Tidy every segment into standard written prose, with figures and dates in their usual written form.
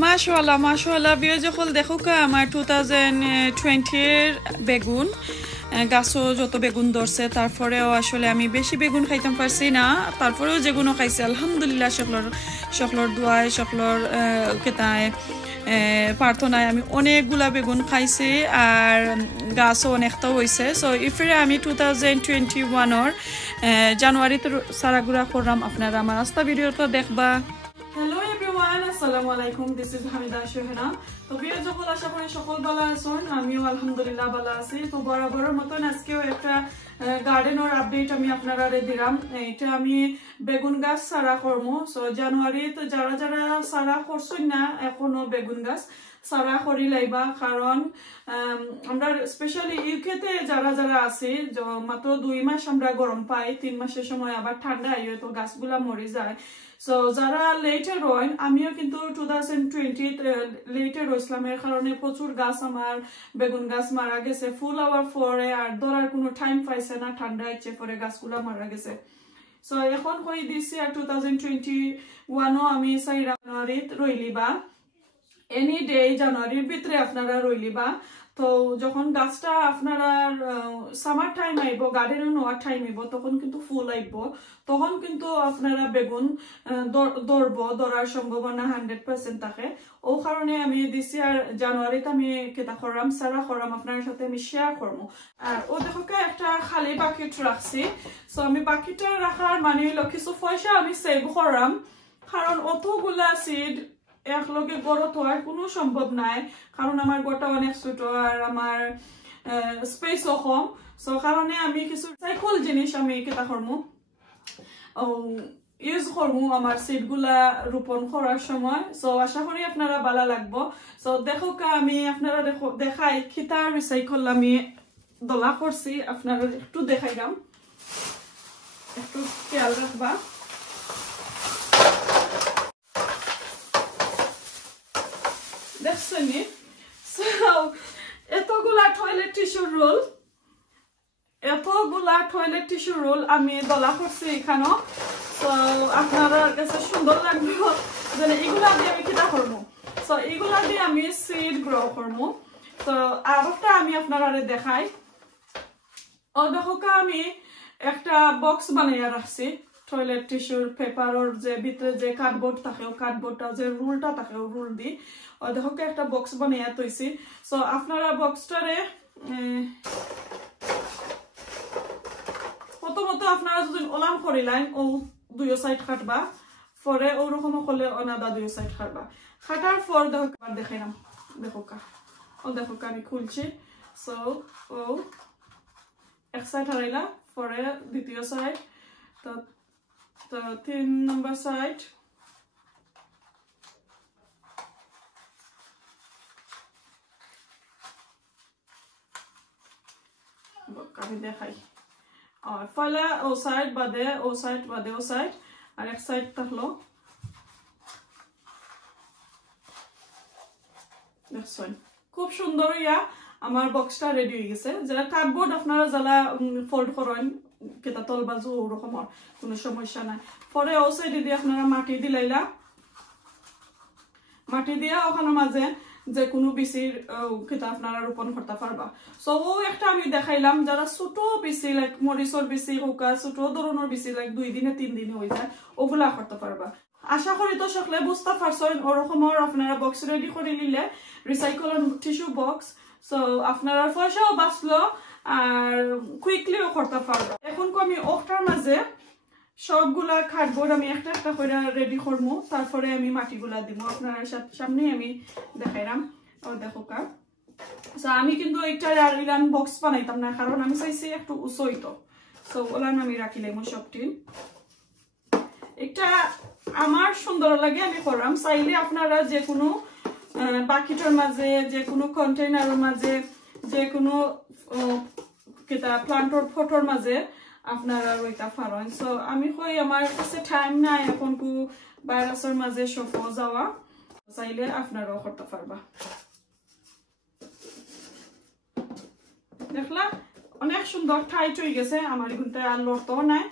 মাশাআল্লাহ মাশাআল্লাহ বিয়ে যখন দেখো কা আমার 2020 এর বেগুন গাছও যত বেগুন ধরছে তারপরেও আসলে আমি বেশি বেগুন খাইতাম পারছি না তারপরেও যেগুলো খাইছি আলহামদুলিল্লাহ সকলর দোয়ায় সকলর কেতায় প্রার্থনায় আমি অনেকগুলা বেগুন খাইছি আর গাছও অনেকটা হয়েছে সো ইফরে আমি 2021 এর জানুয়ারিতে সারাগুড়া করলাম আপনারা আমার আস্তা ভিডিওটা দেখবা। হ্যালো এভরিওয়ান আসসালামু আলাইকুম দিস ইজ হামিদা শোহেনা। তো বিয়ে যখন আশা করি সকল ভালো আছেন আমিও আলহামদুলিল্লাহ ভালো আছি। তো বরাবরের মতন আজকেও একটা গার্ডেনের আপডেট আমি আপনারা দিলাম। এটা আমি বেগুন গাছ সারা করবো। সো জানুয়ারিতে যারা যারা সারা করছেন না এখনো বেগুন গাছ সারা করি লাইবা কারণ আমরা স্পেশালি ইউকেতে যারা যারা আছি মাত্র 2 মাস আমরা গরম পাই 3 মাসের সময় আবার ঠান্ডা আইয়ে তো গাছগুলা মরে যায়। সো যারা লেটার হন আমিও কিন্তু 2020 লেটার হইছিলাম এর কারণে প্রচুর গাছ আমার বেগুন গাছ মারা গেছে ফুল আওয়ার পরে আর ধরার কোনো টাইম পাইছে না ঠান্ডা ইচ্ছে পরে গাছগুলা মারা গেছে। সো এখন কই দিছি আর 2021 আমি জানুয়ারিত রইলিবা এনি ডে জানুয়ারির ভিতরে আপনারা রইলিবা। তো যখন গাছটা আপনারা সামার টাইম আইব গার্ডেনে নেওয়ার টাইম আইব তখন কিন্তু ফুল আইব তখন কিন্তু আপনারা বেগুন ধরার সম্ভাবনা 100% থাকে। ও কারণে আমি দিছি আর জানুয়ারিতে আমি কেটা করলাম সারা করলাম আপনার সাথে আমি শেয়ার করবো। আর ও দেখো একটা খালি বাকেট রাখছি। সো আমি বাকেটটা রাখার মানে হলো কিছু পয়সা আমি সেভ করলাম কারণ অতগুলা সিড একলগে গড়ত হওয়ার কোনো সম্ভব নাই কারণ আমার গোটা অনেক ছোট আর আমার স্পেসও কম। সো কারণে আমি কিছু সাইকেল জিনিস আমি কেটা করবো ইউজ করবো আমার সিডগুলা রোপণ করার সময়। সো আশা করি আপনারা ভালো লাগবো। সো দেখো আমি আপনারা দেখাই খিতার রিসাইকেল আমি দলা করছি আপনারা একটু দেখাইলাম একটু খেয়াল রাখবা। দেখছেন এতগুলা টয়লেট টিস্যু রোল আমি দলা করছি এখানে। তো আপনারা কাছে সুন্দর লাগবে যে এগুলা দিয়ে আমি কিটা করবো। তো এগুলা দিয়ে আমি সিড গ্রো করবো। তো আরেকটা আমি আপনারা দেখাই ও দেখো আমি একটা বক্স বানাইয়া রাখছি টয়লেট টিস্যুর পেপারের যে ভিতরে যে কার্ডবোর্ড থাকে কার্ডবোর্ডটা যে রুলটা থাকে রুল দি ও দেখো একটা বক্স বানাইয়া তৈছি। সো আপনারা বক্সটারে প্রথমত আপনারা যদি ওলাম করিলেন ও 2 সাইড কাটবা পরে ওরকম করলে অনাদা 2 সাইড কাটবা কাটার পর দেখো দেখাইলাম দেখো আমি খুলছি। সো ও এক সাইড হারাইলা পরে দ্বিতীয় সাইড তো 3 নম্বর সাইড আমি দেখাই আর ফলে ও সাইড বাদে ও সাইড আর এক সাইড থাকলো দেখছেন খুব সুন্দর ইয়া আমার বক্সটা রেডি হয়ে গেছে। যারা কার্ডবোর্ড আপনারা যারা ফোল্ড করেন কেতা তল বাজু ওরকমের কোনো সমস্যা নাই। পরে ও সাইডে দিয়ে আপনারা মাটি দিলাইলা মাটি দিয়ে ওখানে মাঝে যে কোনো বিচির কেতা আপনারা রোপণ করতে পারবা। সো ও একটা আমি দেখাইলাম যারা ছোট বিচি লাইক মরিচর বিচি হোকা ছোট ধরনের বিচি লাইক 2 দিনে 3 দিনে হয়ে যায় ওগুলা করতে পারবা। আশা করি তো সকলে বুঝতে পারছেন ওরকমের আপনারা বক্স রেডি করে নিলে রিসাইকেল টিস্যু বক্স। সো আপনারা পয়সাও বাঁচলো আর কুইকলিও করতে পারবা। এখন আমি ওটার মাঝে সবগুলা কার্ডবোর্ড আমি একটা একটা করে রেডি করবো তারপরে আমি মাটিগুলা দিব আপনারা সামনে আমি দেখাইলাম ও দেখো আমি কিন্তু একটা রান বক্স বানাইতাম না কারণ আমি চাইছি একটু উঁচুই তো। সো ওলান আমি রাখিলাম সবটি একটা আমার সুন্দর লাগে আমি করলাম। চাইলে আপনারা যে কোনো বাকেটের মাঝে যে কোনো কন্টেইনারের মাঝে যে কোনো প্লান্টর ফটোর মাঝে আপনারা রইতা পারেন। সো আমি কই আমার কাছে টাইম নাই এখন কো ভাইরাসের মাঝে সফল যাওয়া চাইলে আপনারাও করতে পারবা। দেখলা অনেক সুন্দর টাইট হয়ে গেছে আমার এগুনটা আর লড়তেও নাই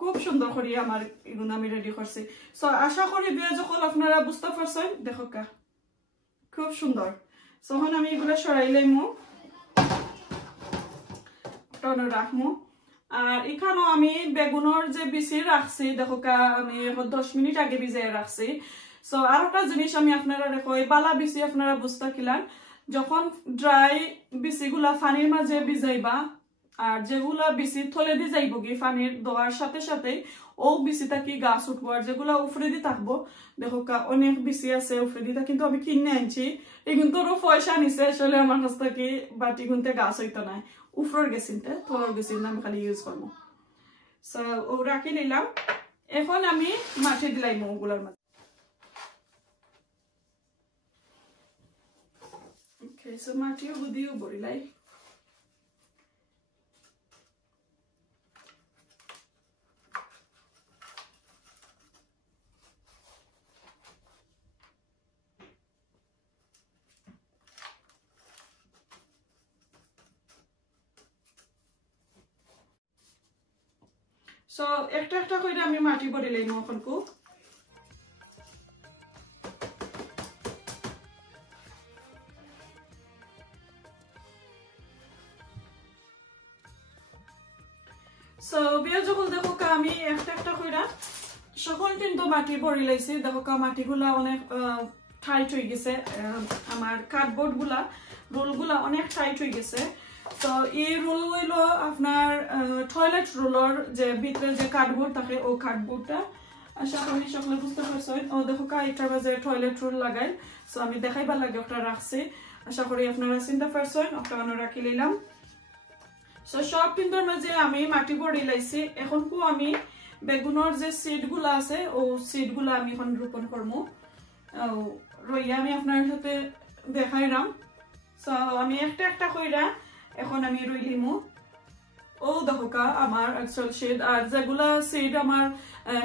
খুব সুন্দর করে আমার এগুলো আমি রেডি করছি। সো আশা করি বিয়ে যখন আপনারা বুঝতে পারছেন দেখো খুব সুন্দর। তখন আমি এগুলো সরাইলামু, টনে রাখমু। আর এখানেও আমি বেগুনের যে বিচি রাখছি দেখো আমি 10 মিনিট আগে ভিজিয়ে রাখছি। সো আর একটা জিনিস আমি আপনারা দেখো এই বালা বিচি আপনারা বুঝতে কিলান, যখন ড্রাই বিচিগুলা পানির মাঝে ভিজাইবা আর যেগুলা বিচি থলে দিয়ে যাইব কি পানির দেওয়ার সাথে সাথে ও বিচিটা কি গাছ উঠবো, আর যেগুলা উফরে দিয়ে থাকবো দেখো অনেক বিচি আছে উফরে দিতে, কিন্তু আমি কিনে আনছি এগুলো তোরও পয়সা নিছে আসলে আমার কাছ থেকে, বাট এগুনতে গাছ হইতো না, উফরের গেছিনতে থলর গেছিল আমি খালি ইউজ করবো। সো ও রাখি নিলাম। এখন আমি মাটি দিলাম ওগুলার মাঝে। Okay, so মাটিও বুদিও বড়িলাই। সো একটা একটা করে আমি মাটি বড়িলাই এখনকু। সো বিয়াজগুল দেখো আমি একটা একটা কইরা সকল কিন্তু মাটি ভরি লাইছি। দেখো মাটিগুলা অনেক টাইট হয়ে গেছে, আমার কার্ডবোর্ড গুলা রোল গুলা অনেক টাইট হয়ে গেছে। তো এই রোল হইলো আপনার টয়লেট রোলর যে ভিতরে যে কার্ডবোর্ড থাকে ও কার্ডবোর্ডটা, আশা করি সকলে বুঝতে পারছেন। ও দেখো এটার মাঝে টয়লেট রোল লাগাই, সো আমি দেখাইবার লাগে ওটা রাখছি, আশা করি আপনারা চিন্তা পারছেন। ওটা রাখি নিলাম। সো সব পিন্ডর মাঝে আমি মাটি ভরি লাইছি। এখন আমি বেগুনের যে সিড গুলা আছে ও সিড গুলা আমি এখন রোপণ করবো, রইয়া আমি আপনার সাথে দেখাইলাম। সো আমি একটা একটা কইরা এখন আমি রইলিমু। ও দেখো আমার অ্যাকচুয়াল সিড, আর যেগুলা সিড আমার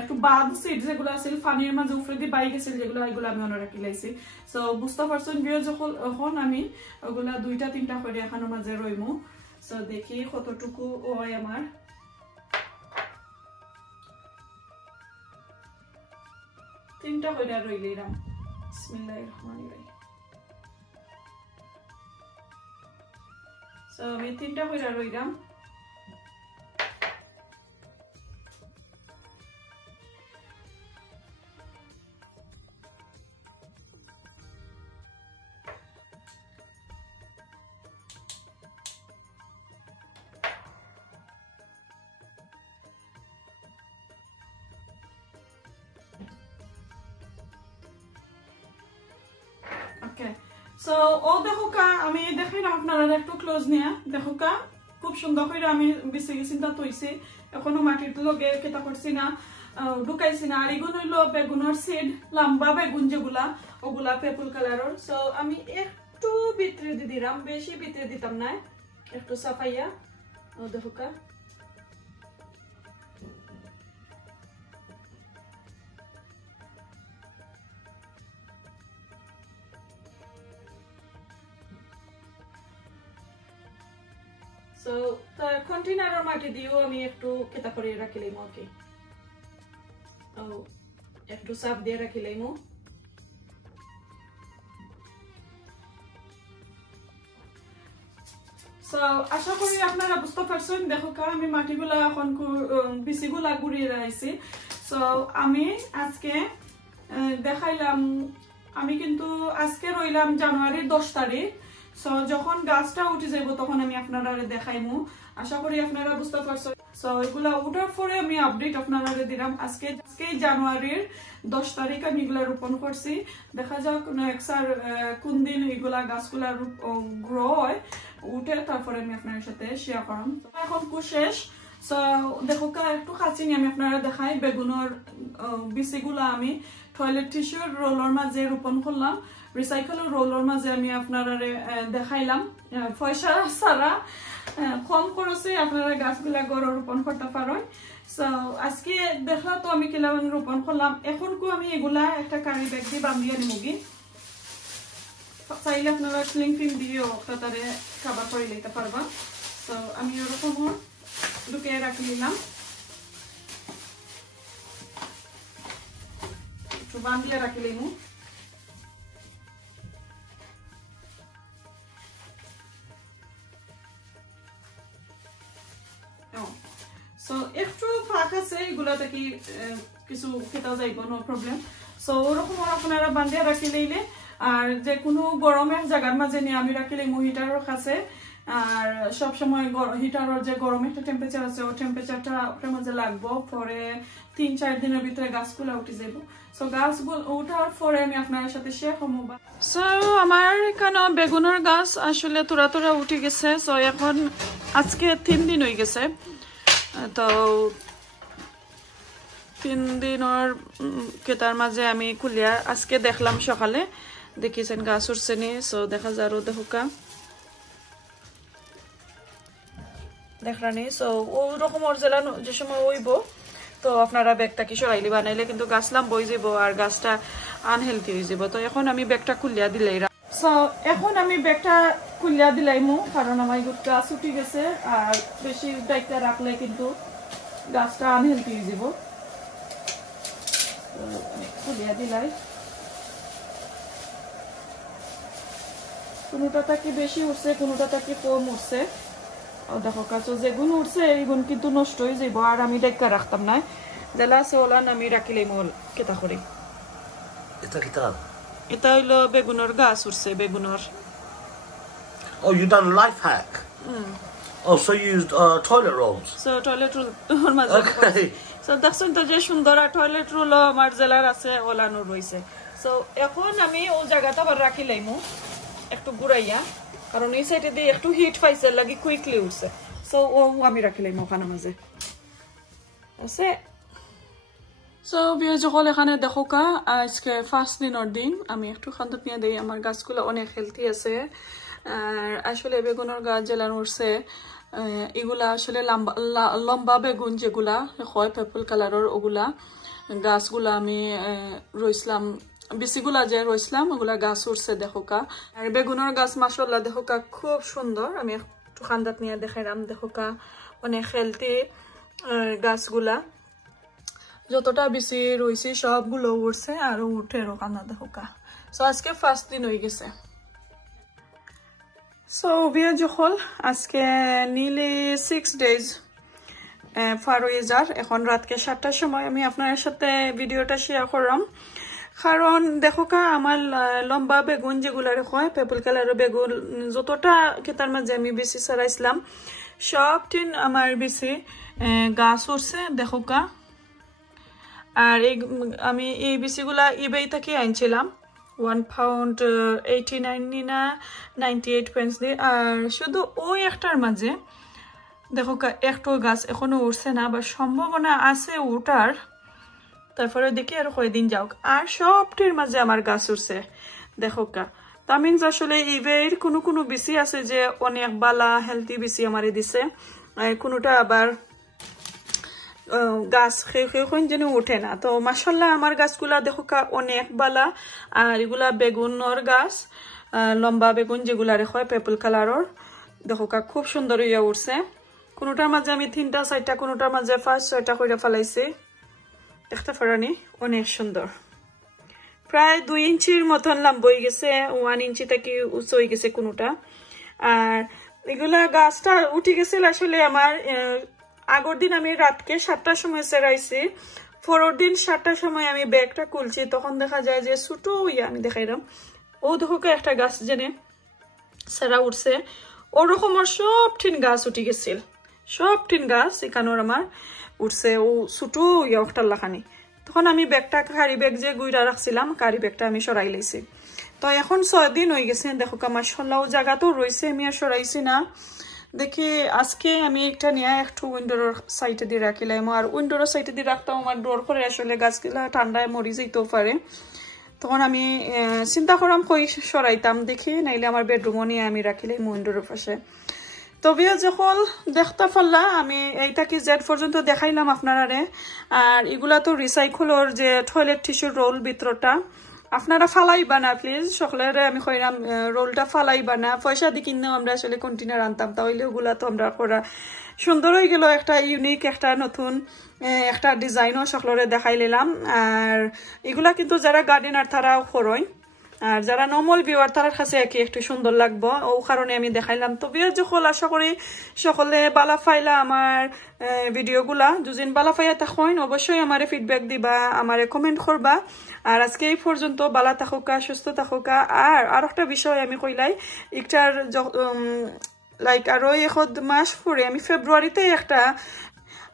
একটু বাদ সিড যেগুলো আছিল পানির মাঝে উপরে দিয়ে বাই গেছিল যেগুলো, এগুলো আমি অনেক রাখি লাইছি। সো বুঝতে পারছেন বিয়ে যখন এখন আমি ওগুলা 2-3টা করে এখানের মাঝে রইমু। সো দেখি কতটুকু হয় আমার। তিনটা কইরা রইলাম। বিসমিল্লাহির রহমানির রহিম। সো আমি 3টা কইরা রইলাম। ওকে, সো ও দেখো আমি দেখাইলাম আপনারা একটু ক্লোজ নিয়ে। দেখো খুব সুন্দর করে আমি বেশি চিন্তা তৈছি, এখনো মাটির লগে কেটা করছি না, ঢুকাইছি না। আর এগুলো হইলো বেগুনের সিড, লম্বা বেগুন যেগুলা ওগুলা পেপল কালারের। সো আমি একটু ভিতরে দিয়ে দিলাম, বেশি ভিতরে দিতাম না, একটু সাফাইয়া। ও দেখো সো তার কন্টেনারের মাটি দিয়েও আমি একটু কেটা করে রাখিলাম। ওকে, ও একটু সাফ দিয়ে রাখিলাম। সো আশা করি আপনারা বুঝতে পারছেন। দেখো আমি মাটিগুলা এখন বিচিগুলা গুড়িয়ে রাখছি। সো আমি আজকে দেখাইলাম, আমি কিন্তু আজকে রইলাম জানুয়ারির 10 তারিখ। সো যখন গাছটা উঠে যাইব তখন আমি আপনারা দেখাইমু, আশা করি আপনারা বুঝতে পারছেন। সো এগুলা উঠার পরে আমি আপডেট আপনারা দিলাম। আজকে জানুয়ারির 10 তারিখ আমি এগুলা রোপণ করছি। দেখা যাক কোন দিন এগুলা গাছগুলা গ্রো হয় উঠে, তারপরে আমি আপনার সাথে শেয়ার করাম। এখন শেষ। সো দেখো একটু কাছে নিয়ে আমি আপনারা দেখাই। বেগুনের বিচিগুলা আমি টয়লেট টিস্যুর রোলের মাঝে রোপণ করলাম, রিসাইকেলের রোলের মাঝে আমি আপনারা দেখাইলাম। পয়সা ছাড়া কম খরচে আপনারা গাছগুলা গড়ে রোপণ করতে পারেন। সো আজকে দেখলা তো আমি কিলাম রোপণ করলাম। এখন আমি এগুলা একটা কারি ব্যাগ দিয়ে বান্ধিয়ে নিমুগি, চাইলে আপনারা ক্লিং ফিল্ম দিয়েও তাড়াতাড়ি খাবার করে নিতে পারবা। তো আমি ওরকম ঢুকিয়ে রাখি নিলাম, একটু বান্ধিয়ে রাখি নিমু। সো একটু ফাঁক আছে এগুলাতে কি কিছু খেতে যাইব নো প্রবলেম সো ওরকম আপনারা বান্ধিয়া রাখি লইলে আর যে কোনো গরমের জায়গার মাঝে নিয়ে আমি রাখি লই হিটারের কাছে আর সব সময় হিটারের যে গরম একটা টেম্পারেচার আছে ও টেম্পারেচারটা আপনার মাঝে লাগবো পরে 3-4 দিনের ভিতরে গাছগুলো উঠে যাব সো গাছগুলো উঠার পরে আমি আপনার সাথে শেয়ার করবো সো আমার এখানে বেগুনের গাছ আসলে তোরা তোরা উঠে গেছে সো এখন আজকে 3 দিন হয়ে গেছে তো 3 দিনের কেতার মাঝে আমি খুলিয়া আজকে দেখলাম সকালে দেখিছেন গাছ উঠছে নি সো দেখা যারও দেখুকা দেখরানি সো ওই রকম জেলা যে সময় হইব তো আপনারা ব্যাগটা কি সরাইলি বানাইলে কিন্তু গাছ লাম বই যাব আর গাছটা আনহেলদি হয়ে যাব তো এখন আমি ব্যাগটা খুলিয়া দিলাই সো এখন আমি ব্যাগটা খুলিয়া দিলাইমু কারণ আমার গাছ উঠে গেছে আর বেশি ব্যাগটা রাখলে কিন্তু গাছটা আনহেলদি হয়ে যাব খুলিয়া দিলাই কোনোটা থেকে বেশি উঠছে কোনোটা থেকে কম উঠছে দেখো কাছে যেগুন উঠছে এইগুন কিন্তু নষ্ট হয়ে যাব আর আমি ডাক্কা রাখতাম না জেলা আছে ওলান আমি রাখিলাই মল কেতা করি এটা হইলো বেগুনের গাছ উঠছে বেগুনের Oh, you done life hack? Oh, so you used toilet rolls? So toilet roll Okay. So দেখছেন তো যে সুন্দর টয়লেট রোল আমার জেলার আছে ওলানো রয়েছে সো এখন আমি ও জায়গাটা আবার রাখি লাইমু একটু ঘুরাইয়া কারণ এই সাইডে দিয়ে একটু হিট পাইছে লাগি কুইকলি উঠছে সো ও আমি রাখি লাইমু ওখানে মাঝে আছে সো বিয়ে যখন এখানে দেখো কা আজকে ফার্স্ট দিনের দিন আমি একটু খান্দত নিয়ে দিই আমার গাছগুলো অনেক হেলদি আছে আর আসলে বেগুনের গাছ জেলানো উঠছে এগুলা আসলে লম্বা বেগুন যেগুলা হয় পার্পল কালারের ওগুলা গাছগুলা আমি রইছিলাম বিচিগুলা যে রইছিলাম ওগুলা গাছ উঠছে দেখোকা আর বেগুনের গাছ মাশাআল্লাহ দেখোকা খুব সুন্দর আমি একটু খান্দাত নিয়ে দেখাইলাম দেখোকা অনেক হেলদি গাছগুলা যতটা বেশি রইছে সবগুলো উঠছে আর উঠে রোকানা দেখোকা সো আজকে ফার্স্ট দিন হয়ে গেছে সো বিয়ে যখন আজকে নিলে 6 days পার হয়ে যার এখন রাতকে 7টার সময় আমি আপনার সাথে ভিডিওটা শেয়ার করলাম কারণ দেখোকা আমার লম্বা বেগুন যেগুলার হয় পার্পল কালারের বেগুন যতটা কেতার মাঝে আমি বেশি সারাইছিলাম সব দিন আমার বেশি গাছ উঠছে দেখোকা আর আমি এই বিচিগুলা ইবেই থেকে আনছিলাম 1 pound 89 না 98 pence দিয়ে আর শুধু ওই একটার মাঝে দেখো একটু গাছ এখনো উঠছে না বা সম্ভাবনা আছে উঠার তারপরে দেখি আর কয়দিন যাওক আর সবটির মাঝে আমার গাছ উঠছে দেখো তা মিনস আসলে ইবের কোনো বিচি আছে যে অনেক বালা হেলদি বিচি আমারে দিছে আর কোনোটা আবার গাছ খেয়ে যেন উঠে না তো মাশাআল্লাহ আমার গাছগুলা দেখো অনেক বালা আর এগুলা বেগুনের গাছ লম্বা বেগুন যেগুলা হয় পার্পল কালারের দেখো খুব সুন্দর হইয়া উঠছে কোনোটার মাঝে আমি 3টা 4টা কোনোটার মাঝে 5-6টা করে ফেলাইছি দেখতে পারানি অনেক সুন্দর প্রায় 2 ইঞ্চির মতন লম্বা হয়ে গেছে 1 ইঞ্চি থেকে উঁচু হয়ে গেছে কোনোটা আর এগুলা গাছটা উঠে গেছিল আসলে আমার আগর দিন আমি রাতকে 7টার সময় সেরাইছি পরের দিন 7টার সময় আমি ব্যাগটা খুলছি তখন দেখা যায় যে ছোট ইয়া আমি দেখাইলাম ও দেখো একটা গাছ জেনে সেরা উঠছে ওরকমের সব ঠিন গাছ উঠে গেছিল সব ঠিন গাছ এখানোর আমার উঠছে ও ছোট ইয়া একটা লাখানি তখন আমি ব্যাগটা কারি ব্যাগ যে গুইরা রাখছিলাম কারি ব্যাগটা আমি সরাই লাইছি তো এখন 6 দিন হয়ে গেছে দেখো মাশাআল্লাহ জায়গা তো রয়েছে আমি আর সরাইছি না দেখি আজকে আমি একটা নিয়ে একটু উইন্ডোর সাইডে দিয়ে রাখিলাম আর উইন্ডোর সাইডে দিয়ে রাখতাম আমার ডোর করে আসলে গাছগুলা ঠান্ডায় মরি যেতেও পারে তখন আমি চিন্তা করলাম কই সরাইতাম দেখি নাইলে আমার বেডরুমও নিয়ে আমি রাখিলাম উইন্ডোর পাশে তবে যখন দেখতে পারলা আমি এইটা কি জেড পর্যন্ত দেখাইলাম আপনারারে আর এগুলা তো রিসাইকেলর যে টয়লেট টিস্যুর রোল ভিতরটা আপনারা ফালাইবা না প্লিজ সকলের আমি কইরাম রোলটা ফালাইবা না পয়সা দিয়ে কিনেও আমরা আসলে কন্টেনার আনতাম তাহলে ওগুলা তো আমরা করা সুন্দর হয়ে গেল একটা ইউনিক একটা নতুন একটা ডিজাইনও সকলরে দেখাই নিলাম আর এগুলা কিন্তু যারা গার্ডেনার তারাও করয় আর যারা নর্মাল ভিউয়ার তার কাছে কি একটু সুন্দর লাগবো ও কারণে আমি দেখাইলাম তো ভিউয়ার যখন আশা করি সকলে বালা ফাইলা আমার ভিডিওগুলা দুদিন বালা ফাইয়া থাকুন অবশ্যই আমারে ফিডব্যাক দিবা আমারে কমেন্ট করবা আর আজকে এই পর্যন্ত বালা থাকুকা সুস্থ থাকুকা আর একটা বিষয় আমি কইলাই একটার লাইক আরো 1 মাস পরে আমি ফেব্রুয়ারিতে একটা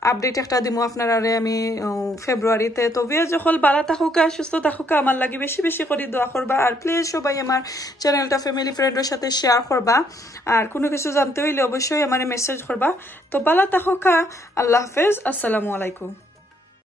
আপডেট একটা দিমু আপনারা আমি ফেব্রুয়ারিতে তো ভিডিও যখন বালা থাকুকা সুস্থ থাকুকা আমার লাগি বেশি বেশি করে দোয়া করবা আর প্লিজ সবাই আমার চ্যানেলটা ফ্যামিলি ফ্রেন্ডের সাথে শেয়ার করবা আর কোনো কিছু জানতে হইলে অবশ্যই আমারে মেসেজ করবা তো বালা থাকুকা আল্লাহ হাফেজ আসসালামু আলাইকুম